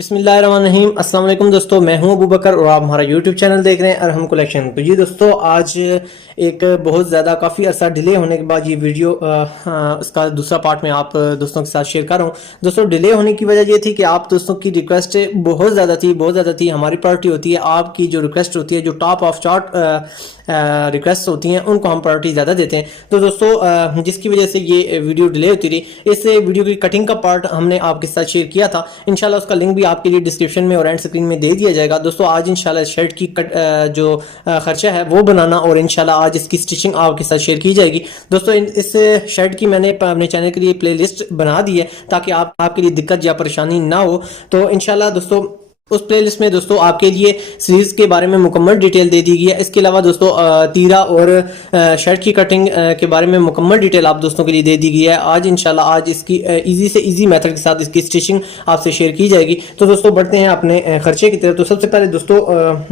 बिस्मिल्लाहिर्रहमानिर्रहीम। अस्सलाम वालेकुम दोस्तों, मैं हूं अबू बकर और आप हमारा यूट्यूब चैनल देख रहे हैं अरहम कलेक्शन। तो जी दोस्तों, आज एक बहुत ज़्यादा काफ़ी अर्सा डिले होने के बाद ये वीडियो इसका दूसरा पार्ट में आप दोस्तों के साथ शेयर कर रहा हूं। दोस्तों, डिले होने की वजह ये थी कि आप दोस्तों की रिक्वेस्ट बहुत ज़्यादा थी। हमारी प्रायोरिटी होती है आपकी जो रिक्वेस्ट होती है, जो टॉप ऑफ चार्ट रिक्वेस्ट होती हैं उनको हम प्रायोरिटी ज़्यादा देते हैं। तो दोस्तों, जिसकी वजह से ये वीडियो डिले होती रही। इस वीडियो की कटिंग का पार्ट हमने आपके साथ शेयर किया था। इंशाल्लाह उसका लिंक भी आपके लिए डिस्क्रिप्शन में और एंड स्क्रीन में दे दिया जाएगा। दोस्तों, आज इंशाल्लाह शर्ट की जो खर्चा है वो बनाना और इंशाल्लाह आज इसकी स्टिचिंग आपके साथ शेयर की जाएगी। दोस्तों, इस शर्ट की मैंने अपने चैनल के लिए प्लेलिस्ट बना दी है ताकि आपके लिए दिक्कत या परेशानी ना हो। तो इंशाल्लाह दोस्तों, उस प्लेलिस्ट में दोस्तों आपके लिए सीरीज के बारे में मुकम्मल डिटेल दे दी गई है। इसके अलावा दोस्तों तीरा और शर्ट की कटिंग के बारे में मुकम्मल डिटेल आप दोस्तों के लिए दे दी गई है। आज इसकी इजी से इजी मेथड के साथ इसकी स्टिचिंग आपसे शेयर की जाएगी। तो दोस्तों, बढ़ते हैं अपने खर्चे की तरफ। तो सबसे पहले दोस्तों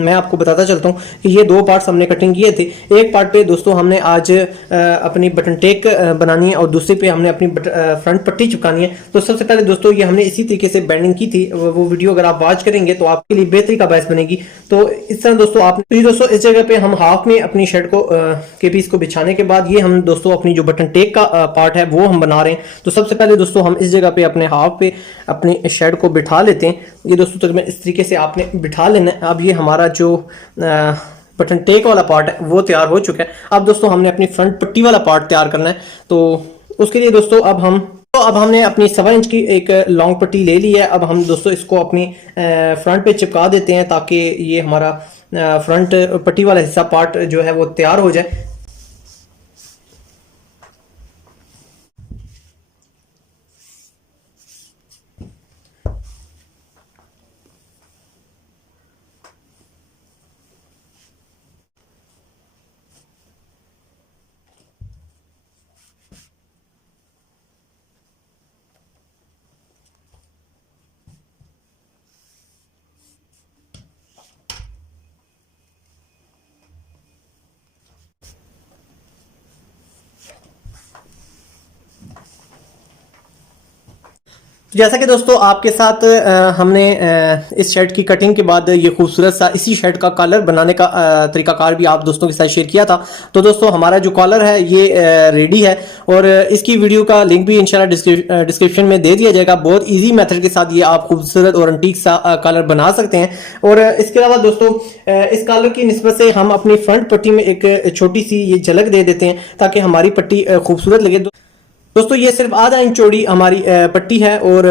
मैं आपको बताता चलता हूँ कि ये दो पार्ट्स हमने कटिंग किए थे। एक पार्ट पे दोस्तों हमने आज अपनी बटन टेक बनानी है और दूसरे पे हमने अपनी फ्रंट पट्टी चिपकानी है। तो सबसे पहले दोस्तों ये हमने इसी तरीके से बेंडिंग की थी। वो वीडियो अगर आप वॉच करेंगे तो आपके लिए बेहतरी का बायस बनेगी। तो इस तरह दोस्तों इस जगह पे हम हाफ में अपनी शर्ट को के पीस को बिछाने के बाद ये हम दोस्तों अपनी जो बटन टेक का पार्ट है वो हम बना रहे हैं। तो सबसे पहले दोस्तों हम इस जगह पे अपने हाफ पे अपनी शर्ट को बिठा लेते हैं। ये दोस्तों तकरीबन इस तरीके से आपने बिठा लेना है। अब ये हमारा जो बटन टेक वाला पार्ट है वो तैयार हो चुका है। अब दोस्तों हमने अपनी फ्रंट पट्टी वाला पार्ट तैयार करना है। तो उसके लिए दोस्तों अब हमने अपनी 7 इंच की एक लॉन्ग पट्टी ले ली है। अब हम दोस्तों इसको अपनी फ्रंट पे चिपका देते हैं ताकि ये हमारा फ्रंट पट्टी वाला हिस्सा पार्ट जो है वो तैयार हो जाए। जैसा कि दोस्तों आपके साथ हमने इस शर्ट की कटिंग के बाद ये खूबसूरत सा इसी शर्ट का कॉलर बनाने का तरीकाकार भी आप दोस्तों के साथ शेयर किया था। तो दोस्तों हमारा जो कॉलर है ये रेडी है और इसकी वीडियो का लिंक भी इंशाल्लाह डिस्क्रिप्शन में दे दिया जाएगा। बहुत इजी मेथड के साथ ये आप खूबसूरत और एंटीक सा कॉलर बना सकते हैं। और इसके अलावा दोस्तों इस कॉलर की निस्बत से हम अपनी फ्रंट पट्टी में एक छोटी सी ये झलक दे देते हैं ताकि हमारी पट्टी खूबसूरत लगे। दोस्तों ये सिर्फ आधा इंच चौड़ी हमारी पट्टी है और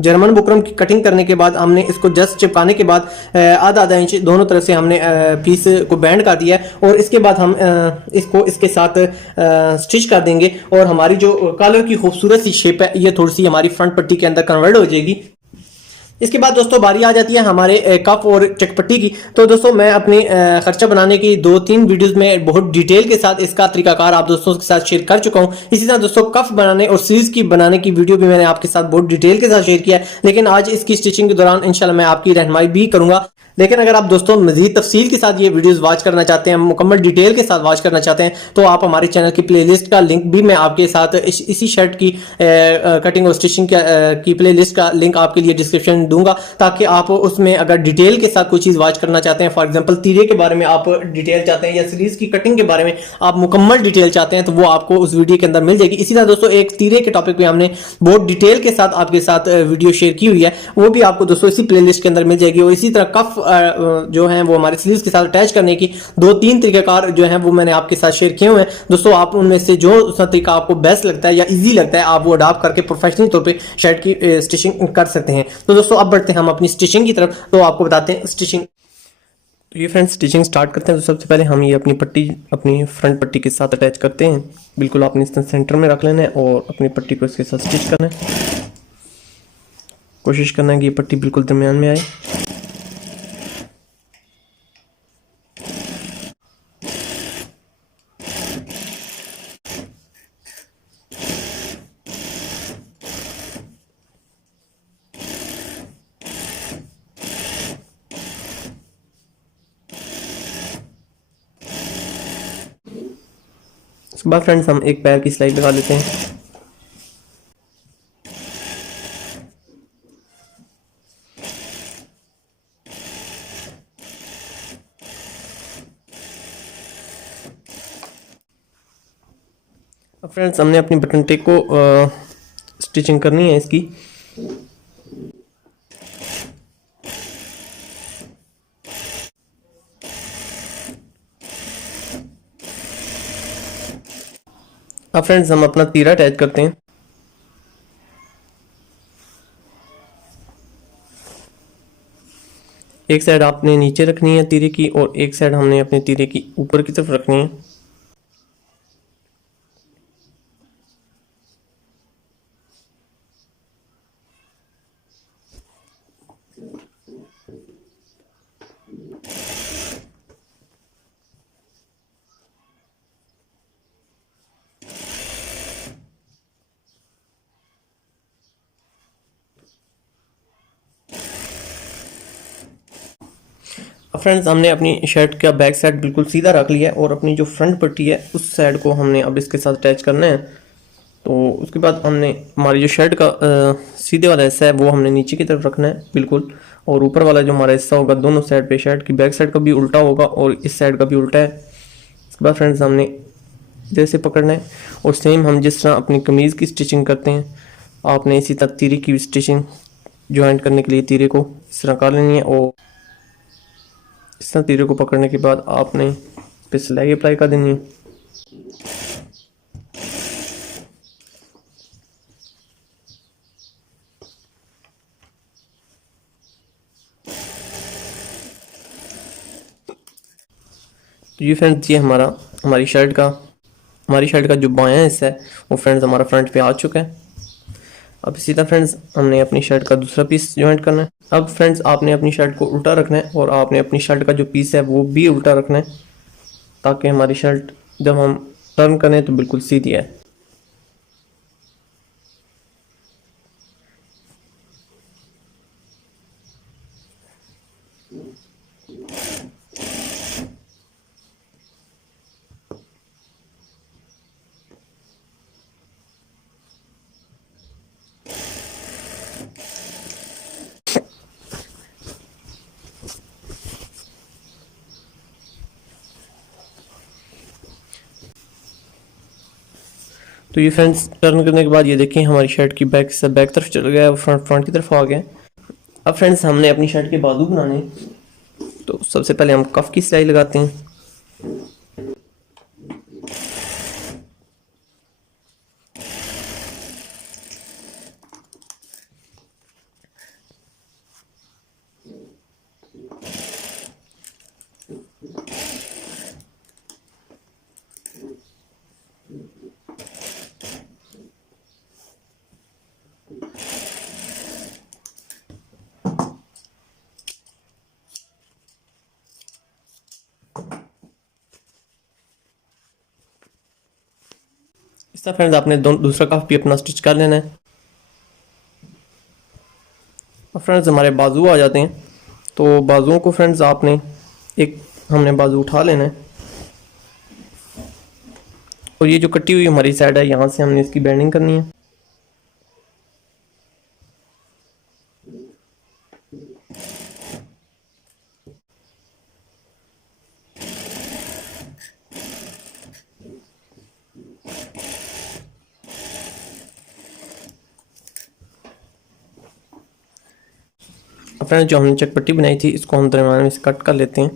जर्मन बुकरम की कटिंग करने के बाद हमने इसको जस्ट चिपकाने के बाद आधा इंच दोनों तरफ से हमने पीस को बैंड कर दिया है और इसके बाद हम इसको इसके साथ स्टिच कर देंगे और हमारी जो कॉलर की खूबसूरत सी शेप है ये थोड़ी सी हमारी फ्रंट पट्टी के अंदर कन्वर्ट हो जाएगी। इसके बाद दोस्तों बारी आ जाती है हमारे कफ और चकपट्टी की। तो दोस्तों मैं अपनी खर्चा बनाने की 2-3 वीडियोस में बहुत डिटेल के साथ इसका तरीकाकार आप दोस्तों के साथ शेयर कर चुका हूं। इसी तरह दोस्तों कफ बनाने और सीरीज की बनाने की वीडियो भी मैंने आपके साथ बहुत डिटेल के साथ शेयर किया है। लेकिन आज इसकी स्टिचिंग के दौरान इंशाल्लाह मैं आपकी रहनुमाई भी करूंगा। लेकिन अगर आप दोस्तों मजीद तफसील के साथ ये वीडियोस वॉच करना चाहते हैं, मुकम्मल डिटेल के साथ वॉच करना चाहते हैं, तो आप हमारे चैनल की प्लेलिस्ट का लिंक भी मैं आपके साथ इसी शर्ट की कटिंग और स्टिचिंग की प्लेलिस्ट का लिंक आपके लिए डिस्क्रिप्शन में दूंगा ताकि आप उसमें अगर डिटेल के साथ कोई चीज़ वॉच करना चाहते हैं, फॉर एग्जांपल तीरे के बारे में आप डिटेल चाहते हैं या सीरीज की कटिंग के बारे में आप मुकम्मल डिटेल चाहते हैं, तो वो आपको उस वीडियो के अंदर मिल जाएगी। इसी तरह दोस्तों एक तीरे के टॉपिक पे हमने बहुत डिटेल के साथ आपके साथ वीडियो शेयर की हुई है, वो भी आपको दोस्तों इसी प्लेलिस्ट के अंदर मिल जाएगी। और इसी तरह कफ जो है वो हमारे सीरीज के साथ अटैच करने की 2-3 तरीकेकार जो है वो मैंने आपके साथ शेयर किए हुए हैं। दोस्तों आप उनमें से जो तरीका आपको बेस्ट लगता है या इजी लगता है आप वो अडॉप्ट करके प्रोफेशनल तौर पे शर्ट की स्टिचिंग कर सकते हैं। तो दोस्तों अब बढ़ते हैं हम अपनी स्टिचिंग की तरफ। तो आपको बताते हैं स्टिचिंग। तो ये फ्रेंड्स स्टिचिंग स्टार्ट करते हैं। तो सबसे पहले हम ये अपनी पट्टी अपनी फ्रंट पट्टी के साथ अटैच करते हैं। बिल्कुल आपने इस सेंटर में रख लेना है और अपनी पट्टी को इसके साथ स्टिच करना है। कोशिश करना है कि ये पट्टी बिल्कुल दरमियान में आए। उसके बाद फ्रेंड्स हम एक पैर की सिलाई लगा लेते हैं। फ्रेंड्स हमने अपनी बटन टेक को स्टिचिंग करनी है इसकी। अब फ्रेंड्स हम अपना तीरा अटैच करते हैं। एक साइड आपने नीचे रखनी है तीरे की और एक साइड हमने अपने तीरे की ऊपर की तरफ रखनी है। अब फ्रेंड्स हमने अपनी शर्ट का बैक साइड बिल्कुल सीधा रख लिया है और अपनी जो फ्रंट पट्टी है उस साइड को हमने अब इसके साथ अटैच करना है। तो उसके बाद हमने हमारी जो शर्ट का सीधे वाला हिस्सा है वो हमने नीचे की तरफ रखना है बिल्कुल, और ऊपर वाला जो हमारा हिस्सा होगा दोनों साइड पे शर्ट की बैक साइड का भी उल्टा होगा और इस साइड का भी उल्टा है। उसके बाद फ्रेंड्स हमने जैसे पकड़ना है और सेम हम जिस तरह अपनी कमीज़ की स्टिचिंग करते हैं आपने इसी तरह तीरे की स्टिचिंग ज्वाइंट करने के लिए तीरे को इस तरह कर लेनी है। और इस तरह तीरे को पकड़ने के बाद आपने पे सिलाई अप्लाई कर देनी है। तो ये फ्रेंड्स ये हमारी शर्ट का जो बायां हिस्सा है वो फ्रेंड्स हमारा फ्रंट पे आ चुका है। अब इसी तरह फ्रेंड्स हमने अपनी शर्ट का दूसरा पीस ज्वाइंट करना है। अब फ्रेंड्स आपने अपनी शर्ट को उल्टा रखना है और आपने अपनी शर्ट का जो पीस है वो भी उल्टा रखना है ताकि हमारी शर्ट जब हम टर्न करें तो बिल्कुल सीधी है। तो ये फ्रेंड्स टर्न करने के बाद ये देखें हमारी शर्ट की बैक से बैक तरफ चल गया, फ्रंट की तरफ आ गया। अब फ्रेंड्स हमने अपनी शर्ट के बाजू बनाने, तो सबसे पहले हम कफ की सिलाई लगाते हैं। इस तरह फ्रेंड्स आपने दूसरा कफ भी अपना स्टिच कर लेना है। अब फ्रेंड्स हमारे बाजू आ जाते हैं, तो बाजुओं को फ्रेंड्स आपने हमने बाजू उठा लेना है और ये जो कटी हुई हमारी साइड है यहाँ से हमने इसकी बेंडिंग करनी है। फ्रेंड्स जो हमने चटपट्टी बनाई थी इसको हम दरम्यान में से कट कर लेते हैं।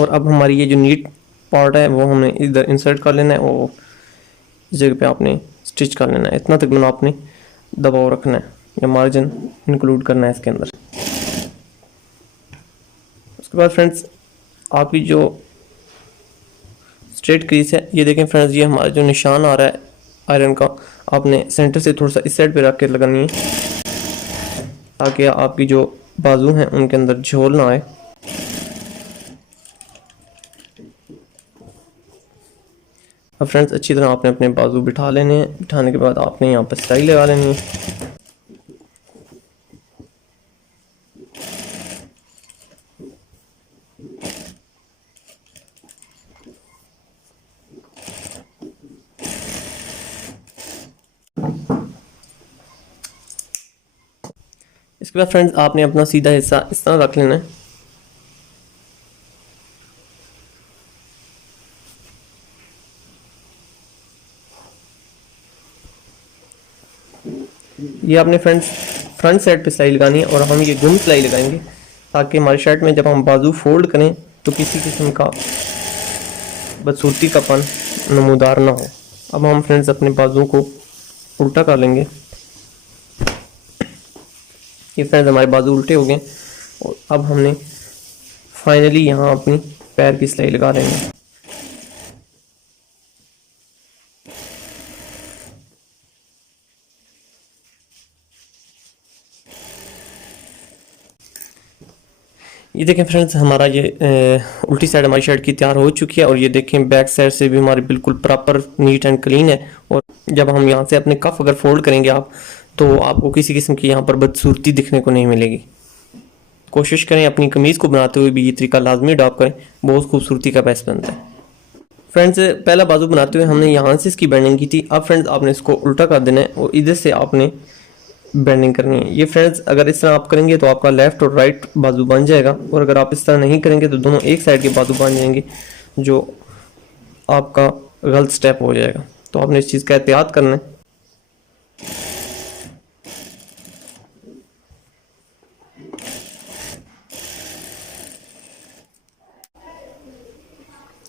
और अब हमारी ये जो नीट पार्ट है वो हमें इधर इंसर्ट कर लेना है और इस जगह पे आपने स्टिच कर लेना है। इतना तकरीबन आपने दबाव रखना है या मार्जिन इंक्लूड करना है इसके अंदर। उसके बाद फ्रेंड्स आपकी जो स्ट्रेट क्रीज है ये देखें फ्रेंड्स, ये हमारा जो निशान आ रहा है आयरन का आपने सेंटर से थोड़ा सा इस साइड पे रख के लगानी है ताकि आपकी जो बाजू हैं उनके अंदर झोल ना आए। अब फ्रेंड्स अच्छी तरह आपने अपने बाजू बिठा लेने हैं। बिठाने के बाद आपने यहाँ पर सिलाई लगा लेनी है। इसके बाद फ्रेंड्स आपने अपना सीधा हिस्सा इस तरह रख लेना है ये आपने फ्रेंड्स फ्रंट साइड पे सिलाई लगानी है और हम ये गुम सिलाई लगाएंगे ताकि हमारी शर्ट में जब हम बाजू फोल्ड करें तो किसी किस्म का बदसूरती का पन नमूदार ना हो। अब हम फ्रेंड्स अपने बाजुओं को उल्टा कर लेंगे। ये फ्रेंड्स हमारे बाजू उल्टे हो गए और अब हमने फाइनली यहाँ अपनी पैर की सिलाई लगा देंगे। ये देखें फ्रेंड्स हमारा ये उल्टी साइड हमारी शर्ट की तैयार हो चुकी है और ये देखें बैक साइड से भी हमारी बिल्कुल प्रॉपर नीट एंड क्लीन है। और जब हम यहाँ से अपने कफ अगर फोल्ड करेंगे आप तो आपको किसी किस्म की यहाँ पर बदसूरती दिखने को नहीं मिलेगी। कोशिश करें अपनी कमीज़ को बनाते हुए भी ये तरीका लाजमी अडॉप्ट करें, बहुत खूबसूरती का बायस बनता है। फ्रेंड्स पहला बाजू बनाते हुए हमने यहाँ से इसकी बेंडिंग की थी। अब फ्रेंड्स आपने इसको उल्टा कर देना है और इधर से आपने बेंडिंग करनी है। ये फ्रेंड्स अगर इस तरह आप करेंगे तो आपका लेफ्ट और राइट बाजू बन जाएगा और अगर आप इस तरह नहीं करेंगे तो दोनों एक साइड के बाजू बन जाएंगे, जो आपका गलत स्टेप हो जाएगा। तो आपने इस चीज़ का एहतियात करना है।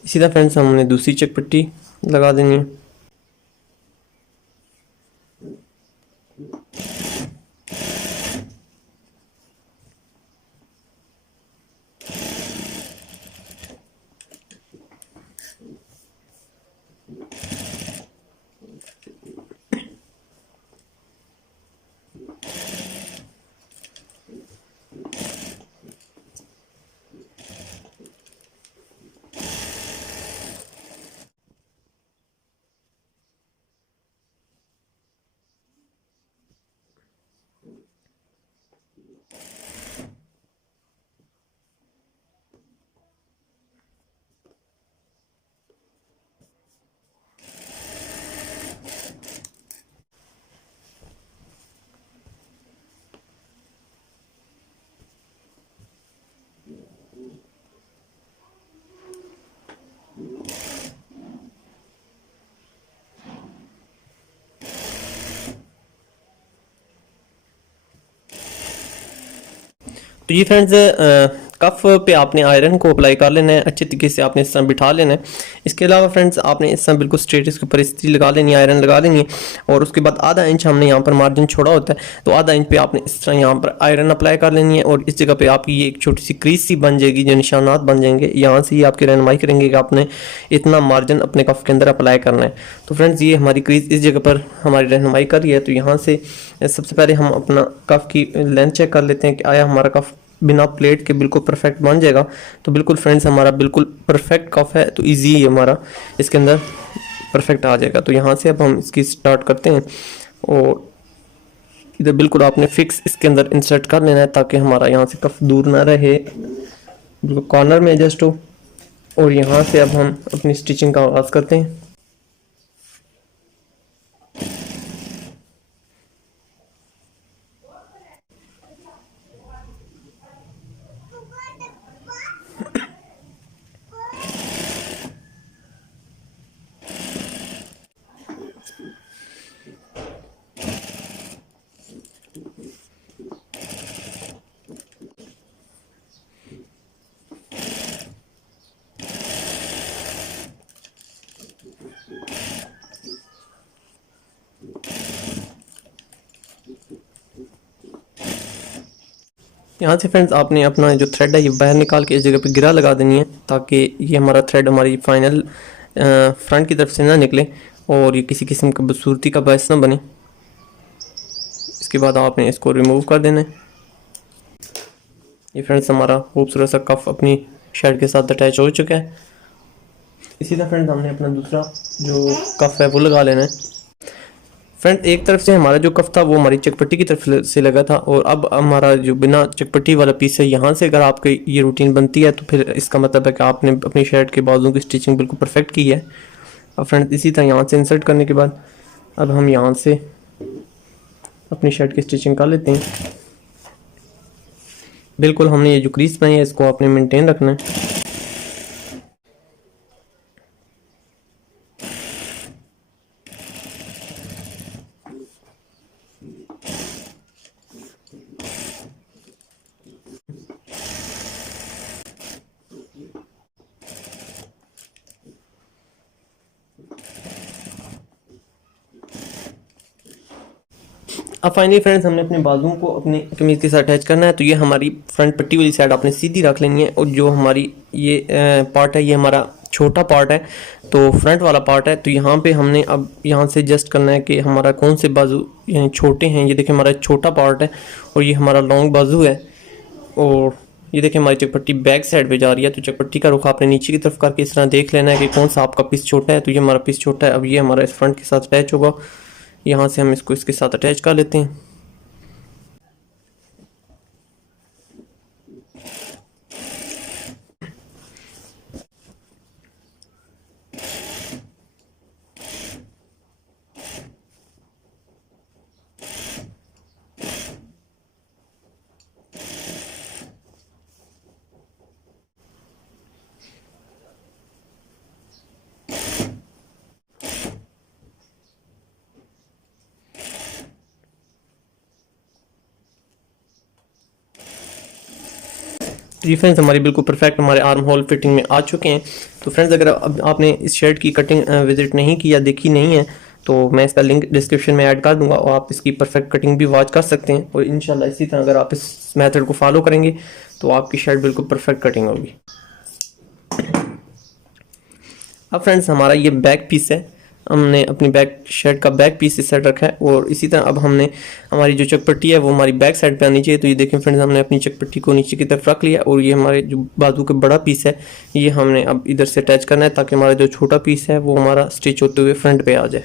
इसी तरह फ्रेंड्स हमने दूसरी चेक पट्टी लगा देनी है। तो ये फ्रेंड्स कफ पे आपने आयरन को अप्लाई कर लेना है, अच्छे तरीके से आपने इस तरह बिठा लेना है। इसके अलावा फ्रेंड्स आपने इस तरह बिल्कुल स्ट्रेट इसके ऊपर इस्त्री लगा लेनी है, आयरन लगा लेनी है और उसके बाद आधा इंच हमने यहाँ पर मार्जिन छोड़ा होता है तो आधा इंच पे आपने इस तरह यहाँ पर आयरन अप्लाई कर लेनी है और इस जगह पे आपकी ये एक छोटी सी क्रीज सी बन जाएगी, जो निशानात बन जाएंगे। यहाँ से ही आपकी रहनुमाई करेंगे कि आपने इतना मार्जिन अपने कफ के अंदर अप्लाई करना है। तो फ्रेंड्स ये हमारी क्रीज इस जगह पर हमारी रहनुमाई कर रही है। तो यहाँ से सबसे पहले हम अपना कफ की लेंथ चेक कर लेते हैं कि आया हमारा कफ बिना प्लेट के बिल्कुल परफेक्ट बन जाएगा। तो बिल्कुल फ्रेंड्स हमारा बिल्कुल परफेक्ट कफ है, तो इजी है हमारा इसके अंदर परफेक्ट आ जाएगा। तो यहाँ से अब हम इसकी स्टार्ट करते हैं और इधर बिल्कुल आपने फिक्स इसके अंदर इंसर्ट कर लेना है ताकि हमारा यहाँ से कफ दूर ना रहे, बिल्कुल कॉर्नर में एडजस्ट हो। और यहाँ से अब हम अपनी स्टिचिंग का आगाज़ करते हैं। यहाँ से फ्रेंड्स आपने अपना जो थ्रेड है ये बाहर निकाल के इस जगह पे गिरा लगा देनी है ताकि ये हमारा थ्रेड हमारी फाइनल फ्रंट की तरफ से ना निकले और ये किसी किस्म का बदसूरती का बायस ना बने। इसके बाद आपने इसको रिमूव कर देना है। ये फ्रेंड्स हमारा खूबसूरत सा कफ अपनी शर्ट के साथ अटैच हो चुका है। इसी तरह फ्रेंड्स हमने अपना दूसरा जो कफ है वो लगा लेना है। फ्रेंड एक तरफ से हमारा जो कफ था वो हमारी चकपट्टी की तरफ से लगा था और अब हमारा जो बिना चकपट्टी वाला पीस है, यहाँ से अगर आपकी ये रूटीन बनती है तो फिर इसका मतलब है कि आपने अपनी शर्ट के बाजुओं की स्टिचिंग बिल्कुल परफेक्ट की है। अब फ्रेंड इसी तरह यहाँ से इंसर्ट करने के बाद अब हम यहाँ से अपनी शर्ट की स्टिचिंग कर लेते हैं। बिल्कुल हमने ये जो क्रीज बनाई है इसको आपने मेनटेन रखना है। अब फाइनली फ्रेंड्स हमने अपने बाजुओं को अपनी कमीज़ के साथ अटैच करना है। तो ये हमारी फ्रंट पट्टी वाली साइड आपने सीधी रख लेनी है, और जो हमारी ये पार्ट है ये हमारा छोटा पार्ट है, तो फ्रंट वाला पार्ट है। तो यहाँ पे हमने अब यहाँ से एडजस्ट करना है कि हमारा कौन से बाजू यानी छोटे हैं। ये देखिए हमारा छोटा पार्ट है और ये हमारा लॉन्ग बाजू है, और ये देखिए हमारी चकपट्टी बैक साइड पे जा रही है। तो चकपट्टी का रुख आपने नीचे की तरफ करके इस तरह देख लेना है कि कौन सा आपका पीस छोटा है। तो ये हमारा पीस छोटा है, अब ये हमारा इस फ्रंट के साथ अटैच होगा। यहाँ से हम इसको इसके साथ अटैच कर लेते हैं। जी फ्रेंड्स, हमारी बिल्कुल परफेक्ट हमारे आर्म होल फिटिंग में आ चुके हैं। तो फ्रेंड्स, अगर अब आपने इस शर्ट की कटिंग विजिट नहीं की या देखी नहीं है तो मैं इसका लिंक डिस्क्रिप्शन में ऐड कर दूंगा, और आप इसकी परफेक्ट कटिंग भी वॉच कर सकते हैं। और इंशाल्लाह इसी तरह अगर आप इस मेथड को फॉलो करेंगे तो आपकी शर्ट बिल्कुल परफेक्ट कटिंग होगी। अब फ्रेंड्स, हमारा ये बैक पीस है, हमने अपनी बैक शर्ट का बैक पीस इस साइड रखा है, और इसी तरह अब हमने हमारी जो चकपट्टी है वो हमारी बैक साइड पे आनी चाहिए। तो ये देखें फ्रेंड्स, हमने अपनी चकपट्टी को नीचे की तरफ रख लिया, और ये हमारे जो बाजू का बड़ा पीस है ये हमने अब इधर से अटैच करना है, ताकि हमारा जो छोटा पीस है वो हमारा स्टिच होते हुए फ्रंट पे आ जाए।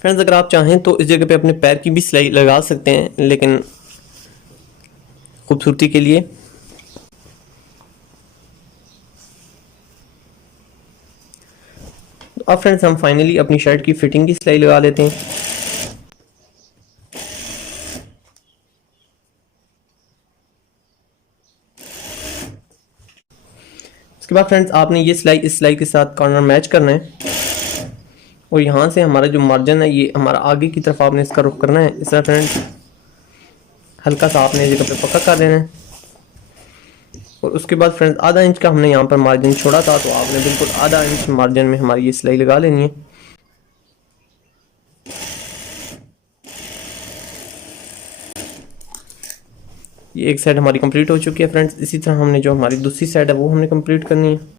फ्रेंड्स, अगर आप चाहें तो इस जगह पे अपने पैर की भी सिलाई लगा सकते हैं, लेकिन खूबसूरती के लिए। अब फ्रेंड्स, हम फाइनली अपनी शर्ट की फिटिंग की सिलाई लगा लेते हैं। इसके बाद फ्रेंड्स, आपने ये सिलाई इस सिलाई के साथ कॉर्नर मैच करना है, और यहाँ से हमारा जो मार्जिन है ये हमारा आगे की तरफ आपने इसका रुख करना है। इस तरह फ्रेंड्स हल्का सा आपने जगह पे पक्का कर देना है, और उसके बाद फ्रेंड्स आधा इंच का हमने यहाँ पर मार्जिन छोड़ा था, तो आपने बिल्कुल आधा इंच मार्जिन में हमारी ये सिलाई लगा लेनी है। ये एक साइड हमारी कंप्लीट हो चुकी है फ्रेंड्स। इसी तरह हमने जो हमारी दूसरी साइड है वो हमने कंप्लीट करनी है।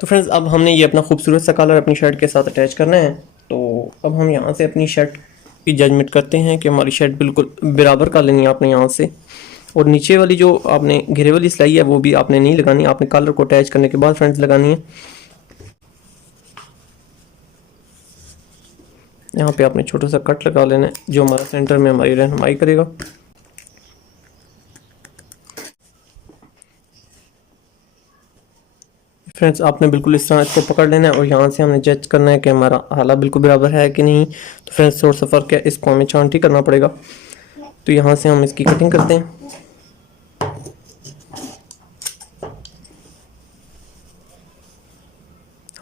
तो फ्रेंड्स, अब हमने ये अपना खूबसूरत सा कलर अपनी शर्ट के साथ अटैच करना है। तो अब हम यहाँ से अपनी शर्ट की जजमेंट करते हैं कि हमारी शर्ट बिल्कुल बराबर कर लेनी है आपने यहाँ से, और नीचे वाली जो आपने घेरे वाली सिलाई है वो भी आपने नहीं लगानी, आपने कलर को अटैच करने के बाद फ्रेंड्स लगानी है। यहाँ पे आपने छोटा सा कट लगा लेना है जो हमारा सेंटर में हमारी रहनुमाई करेगा। फ्रेंड्स, आपने बिल्कुल इस तरह इसको पकड़ लेना है, और यहाँ से हमने जज करना है कि हमारा हाला बिल्कुल बराबर है कि नहीं। तो फ्रेंड्स, थोड़ा सा फ़र्क है, इसको हमें छांटी करना पड़ेगा। तो यहाँ से हम इसकी कटिंग करते हैं।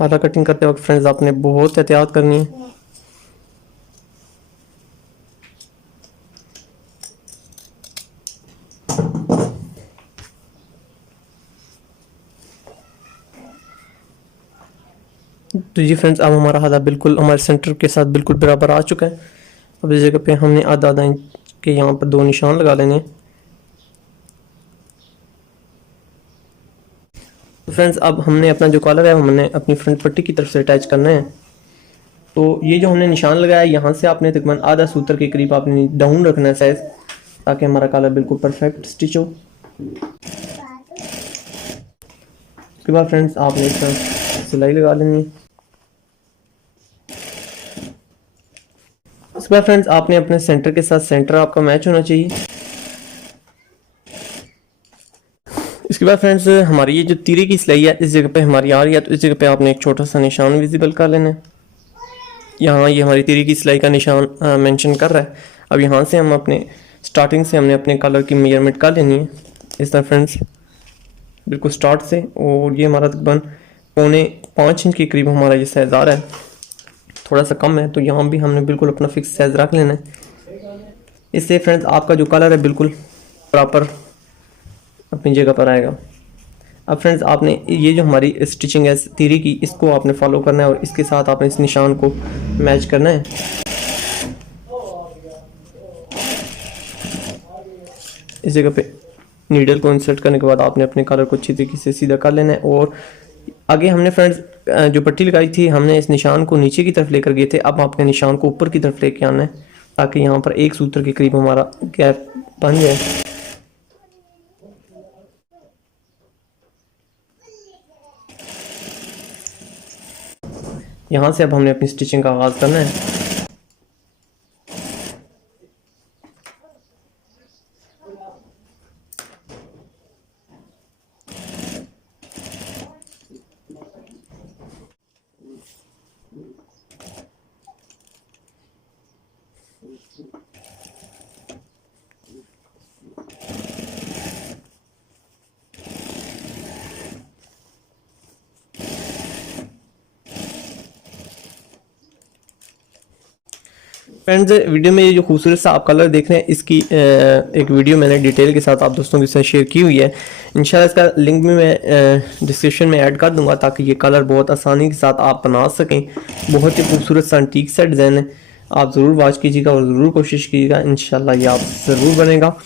हाला कटिंग करते वक्त फ्रेंड्स आपने बहुत एहतियात करनी है। तो जी फ्रेंड्स, अब हमारा हाला बिल्कुल हमारे सेंटर के साथ बिल्कुल बराबर आ चुका है। अब इस जगह पे हमने आधा आधा इंच के यहाँ पर 2 निशान लगा लेने हैं। तो फ्रेंड्स, अब हमने अपना जो कॉलर है हमने अपनी फ्रंट पट्टी की तरफ से अटैच करना है। तो ये जो हमने निशान लगाया यहाँ से आपने तकरीबन आधा सूत्र के करीब आपने डाउन रखना है साइज, ताकि हमारा कॉलर बिल्कुल परफेक्ट स्टिच हो। उसके बाद फ्रेंड्स आपने इसका सिलाई लगा लेनी है। उसके बाद फ्रेंड्स आपने अपने सेंटर के साथ सेंटर आपका मैच होना चाहिए। इसके बाद फ्रेंड्स हमारी ये जो तीरे की सिलाई है इस जगह पे हमारी आ रही है, तो इस जगह पे आपने एक छोटा सा निशान विजिबल कर लेना है। यहाँ ये हमारी तीरे की सिलाई का निशान मेंशन कर रहा है। अब यहाँ से हम अपने स्टार्टिंग से हमने अपने कलर की मेजरमेंट कर लेनी है इस तरह फ्रेंड्स, बिल्कुल स्टार्ट से। और ये हमारा तकरीबन 4.5 इंच के करीब हमारा ये साइज़ आ रहा है, थोड़ा सा कम है, तो यहाँ भी हमने बिल्कुल अपना फिक्स साइज़ रख लेना है। इससे फ्रेंड्स आपका जो कलर है बिल्कुल प्रॉपर अपनी जगह पर आएगा। अब फ्रेंड्स आपने ये जो हमारी स्टिचिंग है तीरी की, इसको आपने फॉलो करना है और इसके साथ आपने इस निशान को मैच करना है। इस जगह पे नीडल को इंसर्ट करने के बाद आपने अपने कलर को अच्छी तरीके से सीधा कर लेना है। और आगे हमने फ्रेंड्स जो पट्टी लगाई थी, हमने इस निशान को नीचे की तरफ लेकर गए थे, अब आपने निशान को ऊपर की तरफ लेके आना है ताकि यहाँ पर एक सूत्र के करीब हमारा गैप बन जाए। यहाँ से अब हमने अपनी स्टिचिंग का आगाज़ करना है। फ्रेंड्स वीडियो में ये जो खूबसूरत सा आप कलर देख रहे हैं, इसकी एक वीडियो मैंने डिटेल के साथ आप दोस्तों के साथ शेयर की हुई है। इंशाल्लाह इसका लिंक भी मैं डिस्क्रिप्शन में ऐड कर दूंगा ताकि ये कलर बहुत आसानी के साथ आप बना सकें। बहुत ही खूबसूरत सा एंटीक सा डिज़ाइन है, आप ज़रूर वॉच कीजिएगा और ज़रूर कोशिश कीजिएगा, इंशाल्लाह ये आप ज़रूर बनेगा।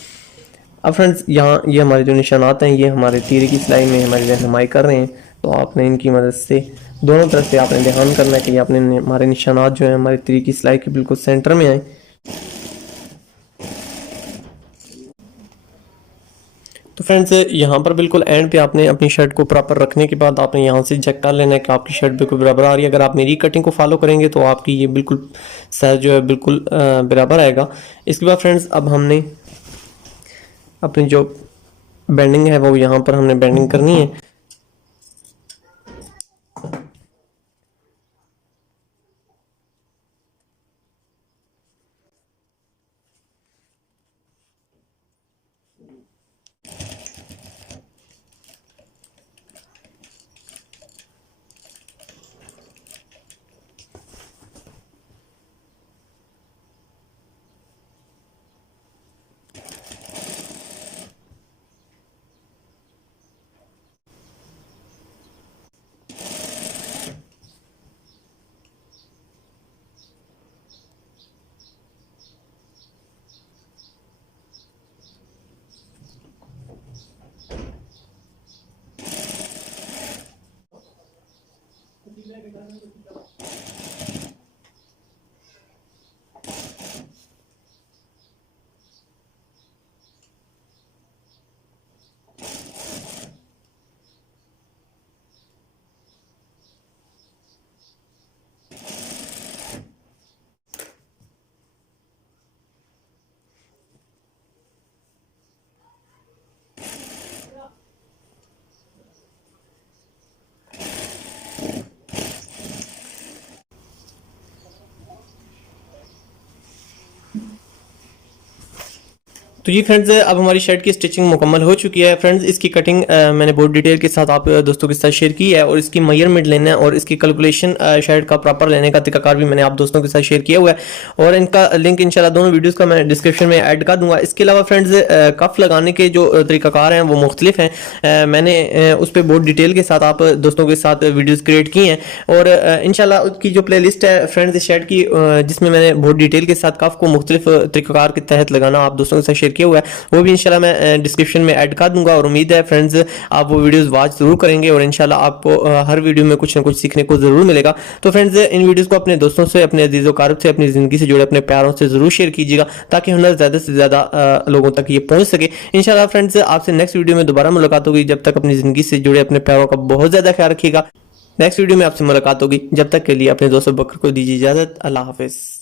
अब फ्रेंड्स यहाँ ये हमारे जो निशानात हैं ये हमारे तीरे की सिलाई में हमारी रहनुमाई कर रहे हैं, तो आपने इनकी मदद से दोनों तरफ से आपने ध्यान करना है कि आपने हमारे निशानात जो हैं हमारी तीरे की सिलाई के बिल्कुल सेंटर में आए। तो फ्रेंड्स यहाँ पर बिल्कुल एंड पे आपने अपनी शर्ट को प्रॉपर रखने के बाद आपने यहाँ से चेक कर लेना है कि आपकी शर्ट बिल्कुल बराबर आ रही है। अगर आप मेरी कटिंग को फॉलो करेंगे तो आपकी ये बिल्कुल साइज जो है बिल्कुल बराबर आएगा। इसके बाद फ्रेंड्स अब हमने अपनी जो बेंडिंग है वो यहाँ पर हमने बेंडिंग करनी है। तो ये फ्रेंड्स अब हमारी शर्ट की स्टिचिंग मुकम्मल हो चुकी है। फ्रेंड्स इसकी कटिंग मैंने बहुत डिटेल के साथ आप दोस्तों के साथ शेयर की है और इसकी मेजरमेंट लेना है और इसकी कैलकुलेशन शर्ट का प्रॉपर लेने का तरीकाकार भी मैंने आप दोस्तों के साथ शेयर किया हुआ है और इनका लिंक इंशाल्लाह दोनों वीडियोस का मैं डिस्क्रिप्शन में ऐड कर दूंगा। इसके अलावा फ्रेंड्स कफ लगाने के जो तरीकाकार हैं वो मुख्तलिफ हैं, मैंने उस पर बहुत डिटेल के साथ आप दोस्तों के साथ वीडियोज़ क्रिएट की हैं और इंशाल्लाह उसकी जो प्ले लिस्ट है फ्रेंड्स इस शर्ट की जिसमें मैंने बहुत डिटेल के साथ कफ को मुख्तलिफ तरीकाकार के तहत लगाना आप दोस्तों के साथ शेयर किया हुआ है, वो भी इंशाल्लाह मैं डिस्क्रिप्शन में ऐड कर दूंगा और उम्मीद है फ्रेंड्स आप वो वीडियोस वॉच जरूर करेंगे और इंशाल्लाह आपको हर वीडियो में कुछ ना कुछ सीखने को जरूर मिलेगा। तो फ्रेंड्स इन वीडियोस को अपने दोस्तों से, अपने अजीज़ो कारब से, अपनी ज़िंदगी से जुड़े अपने प्यारों से ज़रूर शेयर कीजिएगा ताकि हुनर ज़्यादा से ज़्यादा लोगों तक ये पहुँच सके। इंशाल्लाह फ्रेंड्स आपसे नेक्स्ट वीडियो में दोबारा मुलाकात होगी। जब तक अपनी ज़िंदगी से जुड़े अपने प्यारों का बहुत ज़्यादा ख्याल रखिएगा। नेक्स्ट वीडियो में आपसे मुलाकात होगी, जब तक के लिए अपने दोस्तों बकर को दीजिए इजाज़त। अल्लाह हाफिज़।